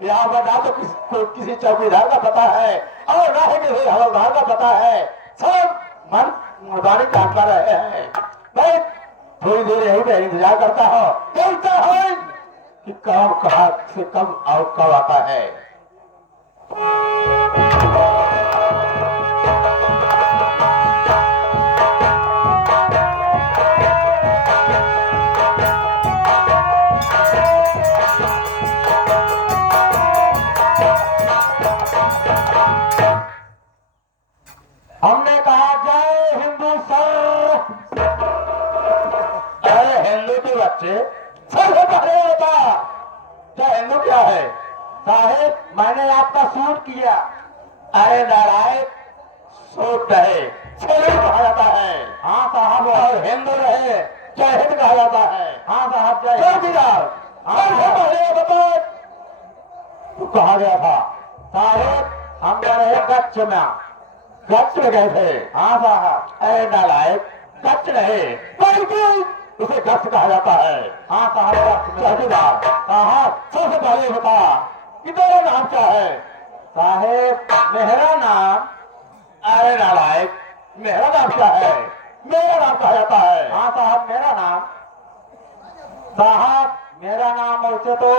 यहाँ पर ना तो किसी चौकीदार का पता है और ना ही किसी हवलदार का पता है। सब मन मुबानी काटता रहे हैं। मैं थोड़ी देर यही पे इंतजार करता हूँ, देखता हूँ कि कब कहाँ से कब और कब आता है। हमने कहा जय हिंदू सर। अरे हिंदू के बच्चे सर पहले होता। जय हिंदू क्या है साहेब? मैंने आपका सूट किया। अरे नारायण, सूट रहे सेलिंग कहा जाता है। हाँ साहब। और हिंदू रहे जय हिंद कहा जाता है। हाँ साहब जय चौकीदार। पहले बताओ तू कहा गया था? साहेब हम जा रहे गच्छ में। गच्छ में गए थे? हाँ साहब। अरे नालायक, गच्छ रहे बल्कि उसे गच्छ कहा जाता है। हाँ साहब। चौकीदार साहब सबसे पहले बता कि तेरा नाम क्या है? साहेब मेरा नाम। अरे नालायक, मेरा नाम क्या है? मेरा नाम कहा जाता है। हाँ साहब मेरा नाम। साहब मेरा नाम वैसे तो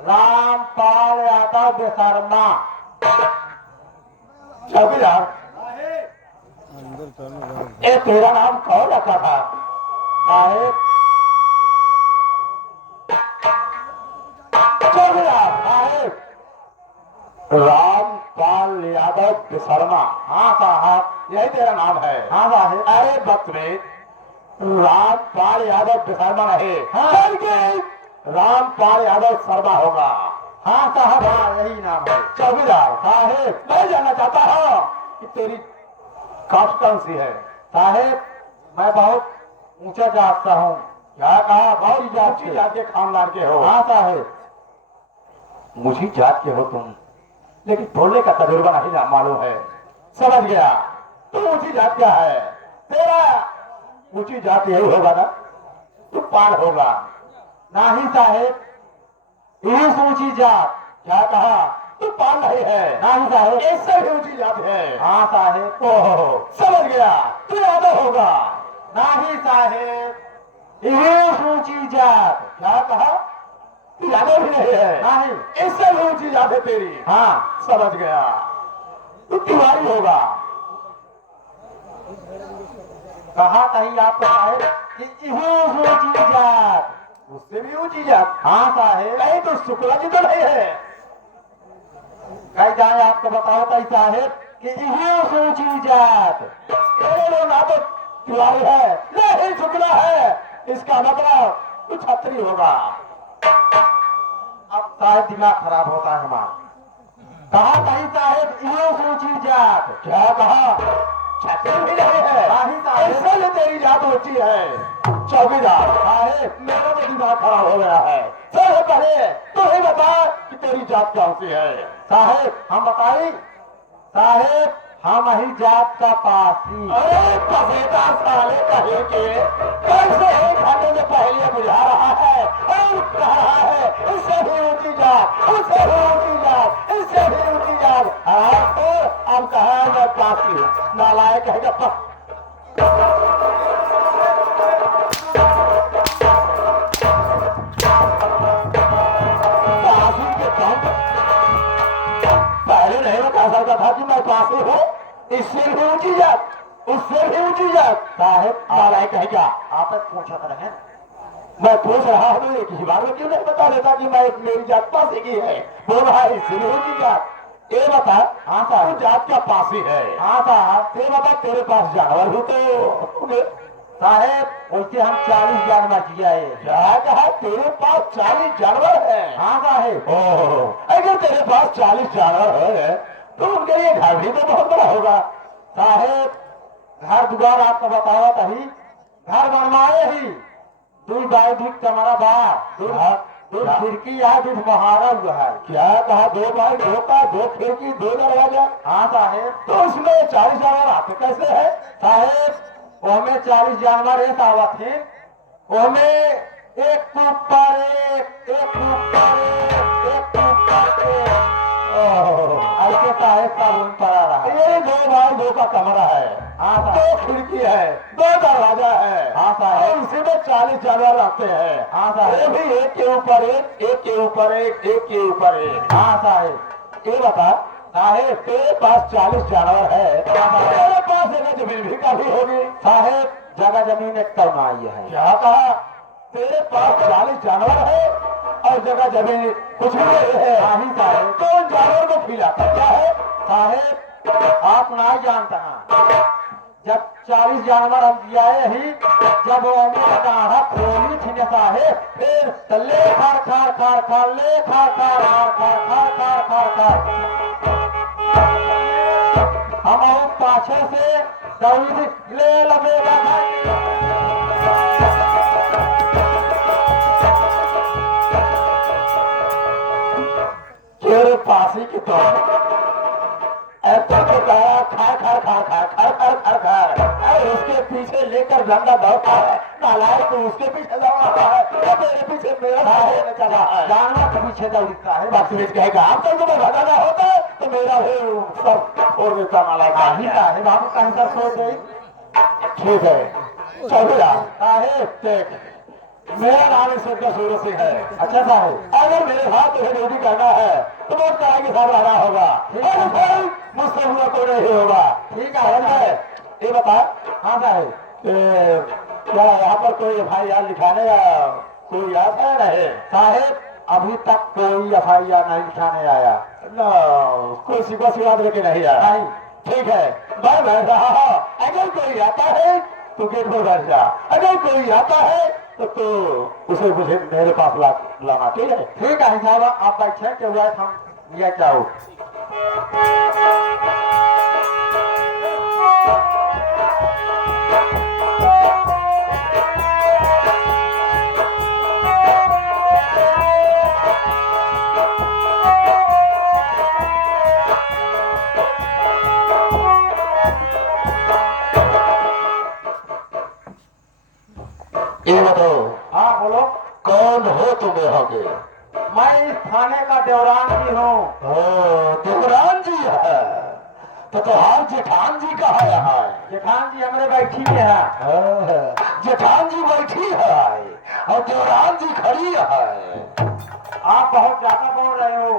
रामपाल यादव शर्मा। चौकीदार ए तेरा नाम कौन रखा था? साहेब चौकीदार साहेब रामपाल यादव शर्मा। हाँ साहब यही तेरा नाम है। हाँ साहेब। अरे वक्त में रामपाल यादव शर्मा नहीं, हाँ रामपाल यादव शर्मा होगा। हाँ साहब हाँ यही नाम है। चौकीदार साहेब मैं जानना चाहता हूँ कि तेरी कास्ट कौन सी है? साहेब मैं बहुत ऊंचा जात का हूँ। क्या कहा? बहुत ऊंची जात के खानदान के हो? हाँ साहेब। ऊंची जात के हो तुम, लेकिन बोलने का तजुर्बा नहीं ना मालूम है। समझ गया। तू ऊंची जात क्या है? तेरा ऊंची जात यही होगा ना? तू पान होगा। नहीं साहेब इस ऊंची जात। क्या कहा? तू पान नहीं है। नहीं साहेब इससे भी ऊंची जात है। हाँ साहेब। ओहो समझ गया, तू यादव होगा। नहीं साहेब इस ऊंची जात। क्या कहा? तू यादव भी नहीं है। नहीं इससे भी ऊंची जात है तेरी। हाँ समझ गया, तू तिवारी होगा। कहा कहीं आपको साहेब कि ऊंची जात? उससे भी ऊंची जात? हाँ साहेब। नहीं तो शुक्ला जी तो नहीं है? कहीं जाए आपको बताओ कहीं साहेब कि ऊंची जात ना तो तिवारी है नहीं शुक्ला है, इसका मतलब तू छत्री होगा। अब साहेब दिमाग खराब होता है हमारा। कहा कहीं साहेब ऊंची जात? क्या कहा? छत्री भी नहीं है। नहीं साहेब इसलिए तेरी जात ऊंची है। चौकीदार साहेब मेरा तो दिमाग खराब हो गया है। चलो पहले तो ही बता कि तेरी जात कौन सी है? साहेब हम बताई। साहेब हम ही जात का पासी। अरे पसेता साले कहे के कैसे एक घंटे में पहले बुझा रहा है और कह रहा है इससे भी ऊंची जात, उससे भी ऊंची जात, इससे भी ऊंची जात। तो अब कहा मैं पासी नालायक है। पहले नहीं बता सकता था कि मैं पासी हूँ। इससे भी ऊंची जात, उससे भी ऊंची जात। साहेब नालायक है क्या? आप पूछा रहे। मैं पूछ रहा हूँ एक ही बार में क्यों नहीं बता देता कि मैं मेरी जात पासी की है? बोल रहा है इससे भी ऊंची जात। ये बता। हाँ साहब जात क्या पासी है? हाँ साहब। ये बता तेरे पास जानवर भी तो? साहेब वैसे हम 40 जानवर किया है। क्या कहा? तेरे पास 40 जानवर है? हाँ साहेब। ओह अगर तेरे पास 40 जानवर है तो उनके लिए घर भी तो बहुत बड़ा होगा। साहेब घर दुआर आपको बताओ कहीं घर बनवाए ही दूध गाय दूध तुम्हारा बाप दूध खिड़की है दूध बहारा हुआ है। क्या कहा? 2 बाई 2 का 2 खिड़की 2 दरवाजा? हाँ साहेब। तो उसमें 40 जानवर आते कैसे है? साहेब ओमे 40 जानवर है साहब थे। ओमे एक ऊपर एक ऊपर एक ऊपर दो खिड़की है, दो दरवाजा है। हाँ साहब। और उसी में 40 जानवर रहते हैं। हाँ साहब। वो भी एक के ऊपर एक, एक के ऊपर एक, एक के ऊपर एक। हाँ साहब। ये बता साहेब, तेरे पास 40 जानवर है, तेरे पास जगह जमीन भी काफी होगी। साहेब जगह जमीन एक कम आई है। क्या कहा? तेरे पास 40 जानवर है और जगह जमीन कुछ भी नहीं है। नहीं साहेब। तो उन जानवर को खिलाता क्या है? साहेब आप नहीं जानता है, जब 40 जानवर हम जियाए ही, जब वो हमें गाढ़ा खोली थी न साहेब, फिर ले खार खार खार खार, ले खार खार खार खार खार खार खार खार, हम पाछे से दौड़ ले लबेगा भाई। तेरे पासी की तो ऐसा तो कहा खार खार खार खार खार खार खार खार, अरे उसके पीछे लेकर झंडा दौड़ता है, नालायक तो उसके पीछे दौड़ता है, तो तेरे पीछे मेरा है न चला है, जानवर के पीछे दौड़ता है। बदतमीज कहेगा आप तो तुम्हें भगाना होता है तो मेरा है सब छोड़ देता नालायक। नहीं साहेब आप कहीं सब छोड़ गई। ठीक है चलो यार साहेब, देख मेरा नाम इंस्पेक्टर सूरज सिंह है। अच्छा साहब, अगर मेरे साथ तुम्हें ड्यूटी करना है तो वो तरह के साथ रहना होगा, और कोई मुझसे हुआ कोई नहीं होगा। ठीक है ये बता। हाँ साहब, क्या यहाँ पर कोई FIR लिखाने या कोई आता है? साहेब अभी तक कोई FIR नहीं लिखाने आया ना, कोई शिकायत लेके नहीं आया। नहीं ठीक है, मैं बैठ रहा हूँ, अगर कोई आता है तो गेट पर बैठ जा, अगर कोई आता है तो उसे मुझे मेरे पास लाना। ठीक है? ठीक है साहब, आप बैठे के हुआ हम लिया चाहो। ये बताओ। हाँ बोलो। कौन हो तुम यहाँ के? मैं इस थाने का देवरान जी हूँ। देवरान जी है तो तुम्हार जेठान जी कहाँ है यहाँ? जेठान जी हमारे बैठी में है। जेठान जी बैठी है और देवरान जी खड़ी है। आप बहुत ज्यादा बोल रहे हो,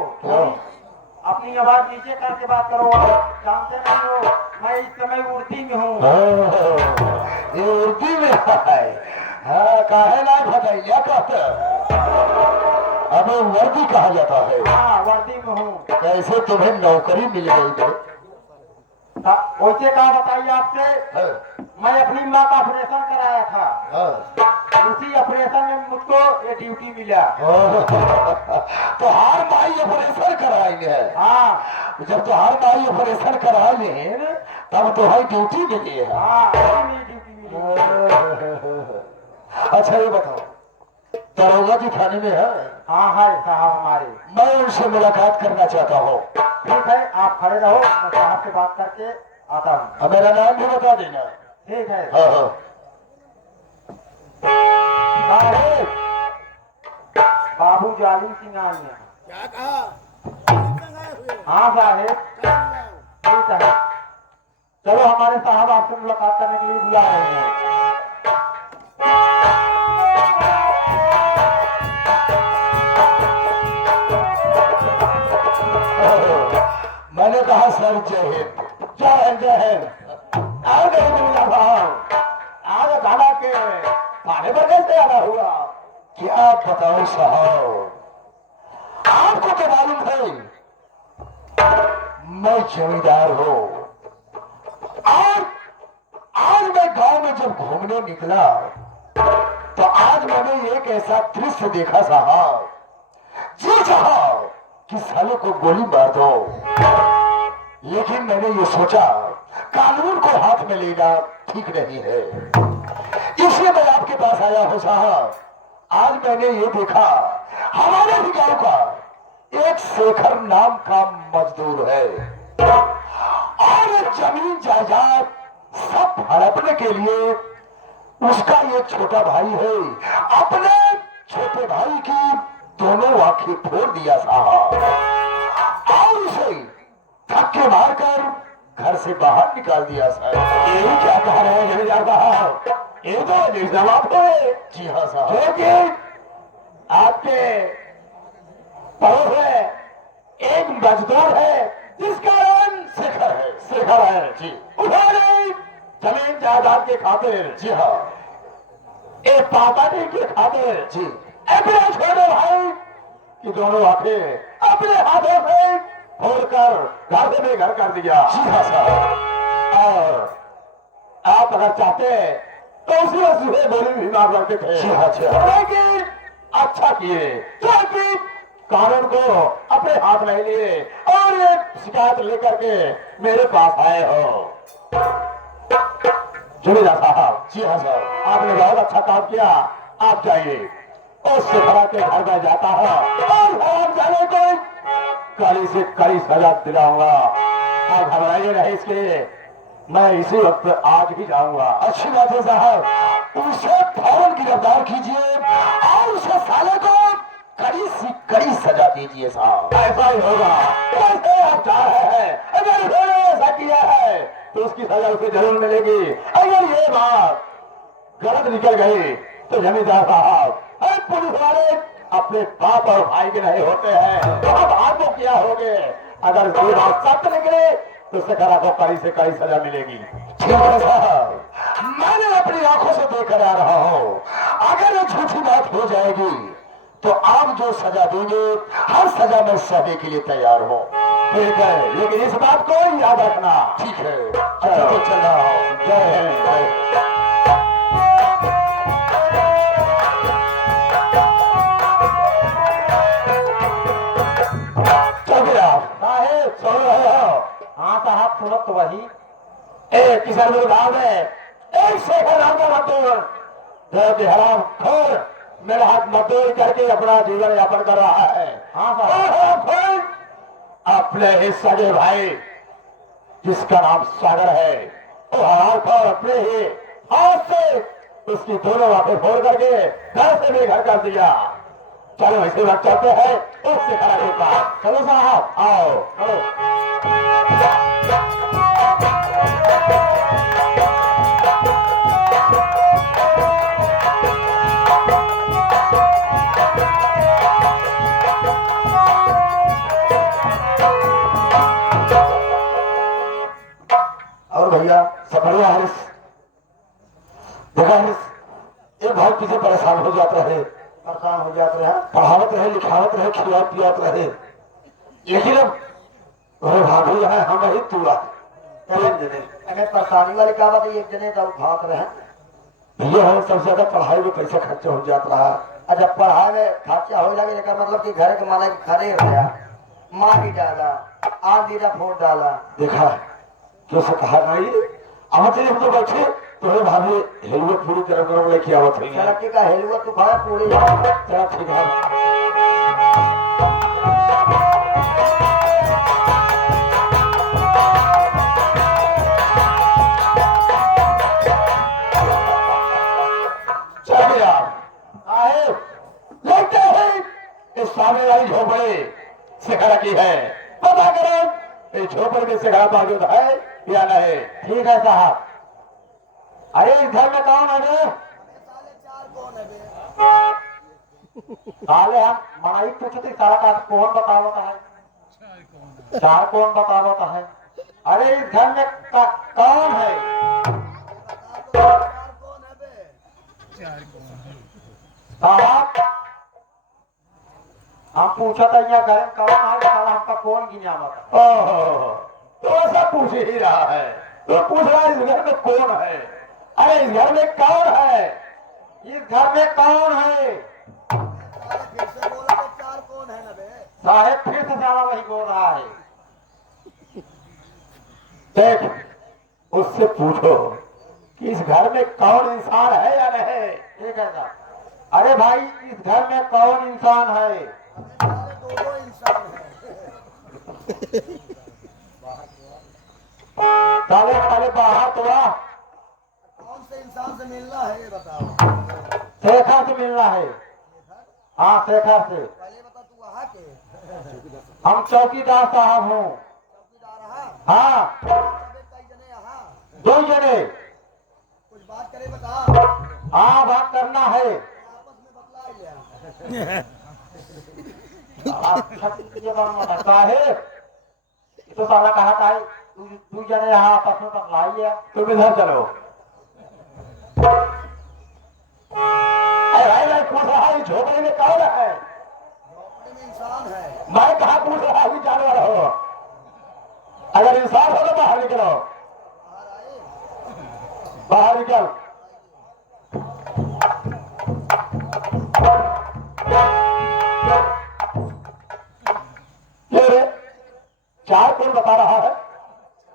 अपनी आवाज नीचे करके बात करो। जानते नहीं हो मैं इस समय उड़ती में हूँ। ये उड़ती में है? हाँ काहे ना भगाइया कहते, अब वर्दी कहा जाता है। हाँ वर्दी में हूँ। कैसे तुम्हें नौकरी मिल गई है? वैसे कहा बताइए आपसे। मैं अपनी माँ का ऑपरेशन कराया था, उसी ऑपरेशन में मुझको ये ड्यूटी मिला। तो हर माई ऑपरेशन कराएंगे। हाँ जब तो हर माई ऑपरेशन कराएंगे तब तो हर ड्यूटी मिली है। हाँ ड्यूटी मिली। अच्छा ये बताओ, दरोगा जी थाने में है? हाँ है साहब हमारे। मैं उनसे मुलाकात करना चाहता हूँ। ठीक है आप खड़े रहो, मैं साहब से बात करके आता हूँ। मेरा नाम भी बता देना। ठीक है। हाँ हाँ साहेब, बाबू जालिम सिंह आए हैं। क्या कहा? हाँ साहेब ठीक है, चलो हमारे साहब आपसे मुलाकात करने के लिए बुला रहे हैं। मैंने कहा सर जय हिंद। जय हिंद जय हिंद। आओ आज खाना के खाने पर कैसे आना हुआ? क्या बताओ साहब, आपको तो मालूम है मैं जमींदार हूँ, और आज मैं गांव में जब घूमने निकला तो आज मैंने एक ऐसा दृश्य देखा साहब, जी साहब कि सालों को गोली मार दो, लेकिन मैंने ये सोचा कानून को हाथ में लेना ठीक नहीं है, इसलिए मैं आपके पास आया हूं साहब। आज मैंने ये देखा हमारे ही गांव का एक शेखर नाम का मजदूर है, और जमीन जायदाद सब हड़पने के लिए उसका एक छोटा भाई है, अपने छोटे भाई की दोनों आंखें फोड़ दिया साहब, और उसे धक्के मारकर घर से बाहर निकाल दिया साहब। ये क्या कह रहे हैं जमींदार साहब? ये तो निजाम है। जी हाँ साहब। जो कि आपके पड़ोस में एक मजदूर है जिसका नाम शेखर है। शेखर है जी। उन्होंने जमीन जायदाद के खातिर, जी हाँ। एक प्रॉपर्टी के खातिर जी। अपने छोटे भाई की दोनों आंखें अपने हाथों से फोड़कर घर से बेघर कर दिया। जी हाँ साहब। और आप अगर चाहते तो उसी वजह से गोली भी मार सकते थे। जी हाँ, जी हाँ। लेकिन अच्छा किए क्योंकि कानून को अपने हाथ में लिए और ये शिकायत लेकर के मेरे पास आए हो। जमींदार साहब। जी हाँ साहब। आपने बहुत अच्छा काम किया। आप जाइए उस शिखरा के घर में जाता है और आप जाने को कड़ी से कड़ी सजा दिलाऊंगा। आप घबराइए नहीं इसके, मैं इसी वक्त आज ही जाऊंगा। अच्छी बात है साहब। उसे फौरन गिरफ्तार कीजिए और उसे साले को कड़ी सी कड़ी सजा दीजिए साहब। ऐसा ही होगा। कैसे आप चाह रहे हैं? अगर उसने ऐसा किया है तो उसकी सजा उसे जरूर मिलेगी। अगर ये बात गलत निकल गई तो जमींदार साहब, अरे पुलिस वाले अपने बाप और भाई के नहीं होते हैं तो आप आपको क्या होगे? अगर ये बात सत्य निकले तो शिखरा को कड़ी से कड़ी सजा मिलेगी। ठीक है साहब, मैंने अपनी आंखों से देखकर आ रहा हूँ। अगर ये झूठी बात हो जाएगी तो आप जो सजा देंगे हर सजा में सहने के लिए तैयार हो। ठीक है, लेकिन इस बात को याद रखना। ठीक है, अच्छा तो चल रहा हूँ। जय हिंद, जय हिंद। साहेब सुन रहे हो? हाँ साहब, सुनो तो वही। किशनपुर गांव में एक शेखर नाम का मजदूर जो कि हराम खोर मेरे हाथ मजदूरी करके अपना जीवन यापन कर रहा है। हाँ साहब। अपने ही सगे भाई जिसका नाम सागर है, वो हराम खोर अपने ही हाथ से उसकी दोनों आंखें फोड़ करके घर से भी घर कर दिया। चलो इसी वक्त चलते हैं उससे खड़ा के पास। चलो साहब, आओ चलो। और भैया सब बढ़िया है? देखा है, ये बहुत पीछे परेशान हो जाते रहे, परेशान हो जाते हैं। पढ़ावत रहे, लिखावत रहे, खिलावत पिलावत रहे, लेकिन अब अरे भाभी है हम ही तुआ अगर परेशानी वाली क्या बात है? एक जने का भाग रहे हैं भैया है, सबसे ज्यादा पढ़ाई में पैसा खर्चा हो जाता रहा। अच्छा, पढ़ाई में खर्चा हो जाएगा का मतलब कि घर के माना खड़े रहा, माटी डाला, आंधी फोड़ डाला। देखा क्यों से कहा नहीं आवत हम तो बैठे तो अरे भाभी हेलमेट पूरी तरह करो लेके आवत है। चला ठीक है, हेलुआ तू खाया पूरी। चला ठीक है। चल यार साहेब, लगता है इस सामने वाली झोपड़ी शिखरा की है। पता करो इस झोपड़ी में शिखरा मौजूद है या नहीं। ठीक है साहब। अरे इस घर में कौन है बे? साले हम मनाई पूछते सारा का कौन बतावता है? चार कौन बतावता है? अरे इस घर में कौन है? साहब, हम पूछा था यहाँ घर में कौन है, साला हमका कौन गिनावत है? ओह, तो ऐसा पूछ ही रहा है तो पूछ रहा है इस घर में कौन है। अरे इस घर में कौन है? इस घर में कौन है? साहेब फिर से साला वही बोल रहा है। देख उससे पूछो कि इस घर में कौन इंसान है या नहीं। ठीक है साहब। अरे भाई, इस घर में कौन इंसान है? दो इंसान है। साले साले बाहर तो आ। कौन से इंसान से मिलना है ये बताओ। शेखर से मिलना है। हाँ, शेखर से। पहले बता, तू वहाँ के हम चौकीदार साहब हूँ। चौकीदार है? हाँ। दो जने। कुछ बात करे बता। हाँ बात करना है। आपस में बतला लिया। साहेब ये तो साला कहा था तू जने यहाँ आपस में पकड़ाई है, तुम इधर चलो। अरे भाई मैं पूछ रहा हूँ झोपड़ी में कौन है? झोपड़ी में इंसान है। मैं कहा पूछ रहा हूँ जानवर हो? अगर इंसान हो तो बाहर निकलो। बाहर आए। बाहर निकल। ये रे, चार कौन बता रहा है?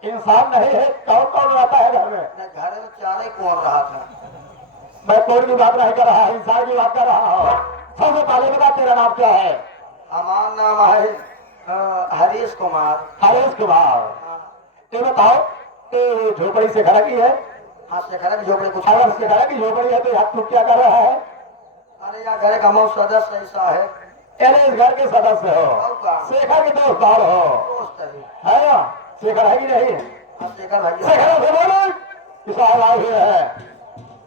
इंसान नहीं है। कौन कौन रहता है घर में? घर में चारे कौन रहा था। मैं कौन की बात नहीं कर रहा, इंसान की बात कर रहा हूँ। सबसे पहले बता तेरा नाम क्या है? हमारा नाम है हरीश कुमार। हरीश कुमार। ये बताओ ये झोपड़ी से खड़ा की है? हाँ शेखर की झोपड़ी कुछ। अगर से खड़ा की झोपड़ी है तो यहाँ तू क्या कर रहा है? अरे यार घर का मौत सदस्य ऐसा है। अरे इस घर के सदस्य हो, और का? शेखर के दोस्तार हो, दोस्त है। है ना? शेखर है कि नहीं? हाँ शेखर भाई शेखर से बोलो किसान आए हुए हैं।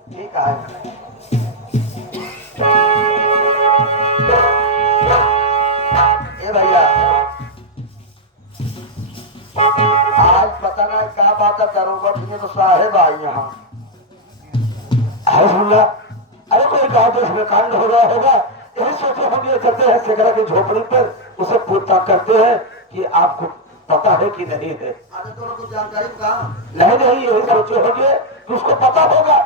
ठीक है। ए भैया आज पता नहीं क्या बात है दरोगा जी तो साहेब आई यहाँ। हसुल्ला, अरे कोई गाँव देश में कांड हो रहा होगा, यही सोचे हम ये चलते हैं शेखर की झोपड़ी पर, उसे पूछताछ करते हैं कि आपको पता है कि नहीं है। अरे तो कुछ जानकारी कहा। नहीं नहीं यही सोचे होंगे कि उसको पता होगा,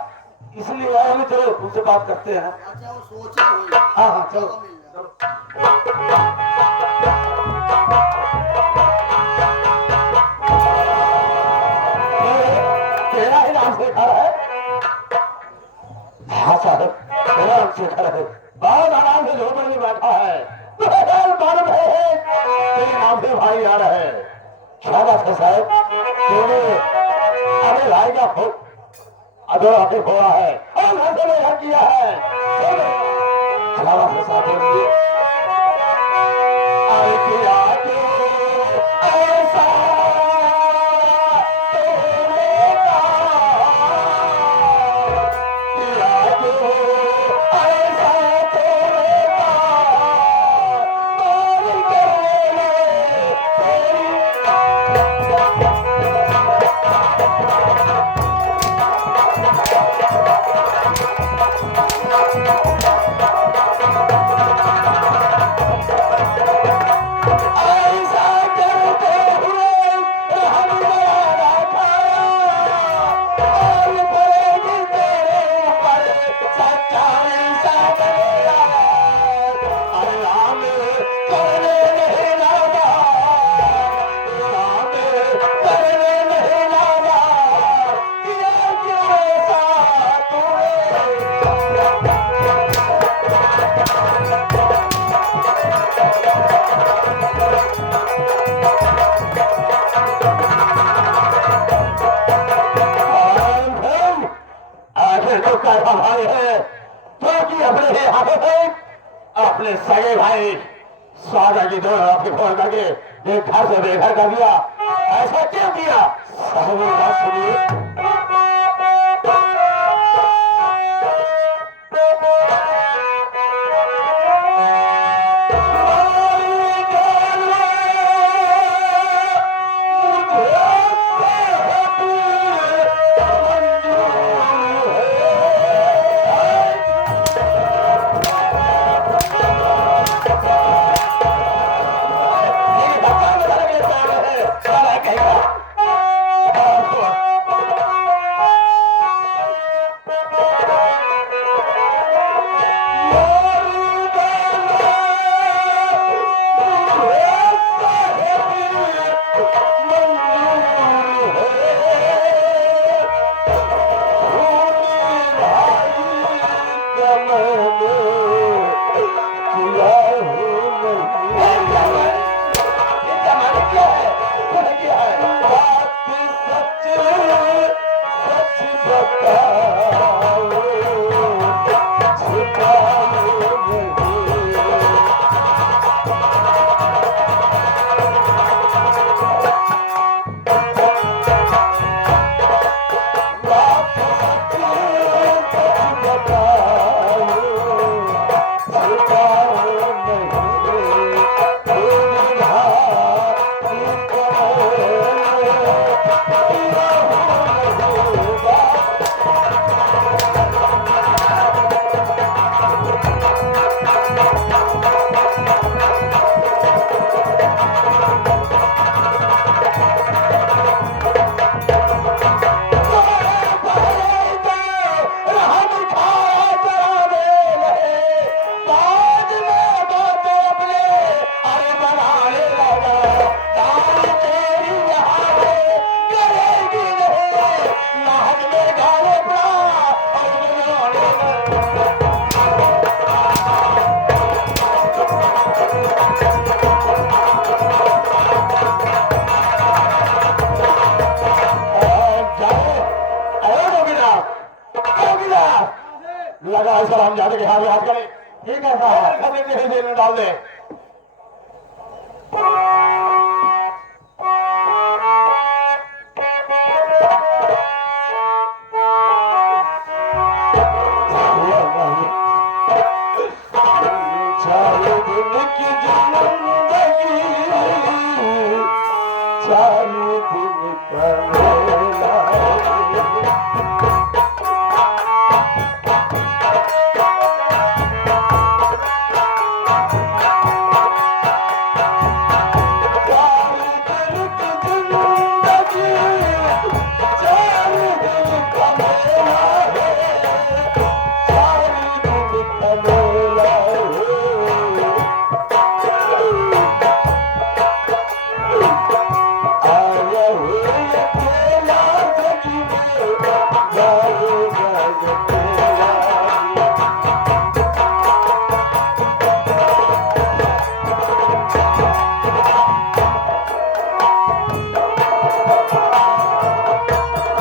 इसलिए आए हुए चलो उनसे बात करते हैं। अच्छा वो सोची हुई। हाँ हाँ चलो। तेरा ही नाम शेखर है? हाँ साहब तेरा नाम शेखर है। बहुत आराम से झोपड़ी में बैठा है। मालूम है तेरे नाम से भाई आ रहे हैं। शाबाश है साहब, तूने अरे भाई का अदो आके खोला है और घर से घर किया है। शाबाश है साहब, बोलिए। अरे किया तो ऐसा तूने कहा, किया तो ऐसा तूने कहा, तेरी ऐसा करते हुए हम गया खाया और पड़ेगी तेरे ऊपर सच्चाई सामने अल्लाह में करने नहीं लाना, अल्लाह में करने नहीं लाना, किया क्यों ऐसा तूने? आखिर तो कैसा भाई है जो कि अपने ही हाथों से अपने सगे भाई स्वादा की दो आपके फोन करके एक घर से बेघर कर दिया? ऐसा क्यों किया? साहब बात सुनिए। के हाथ में हाथ करे। ठीक है साहब। खतरे के हिस्से में डाल दे। चार दिन की जिंदगी, चार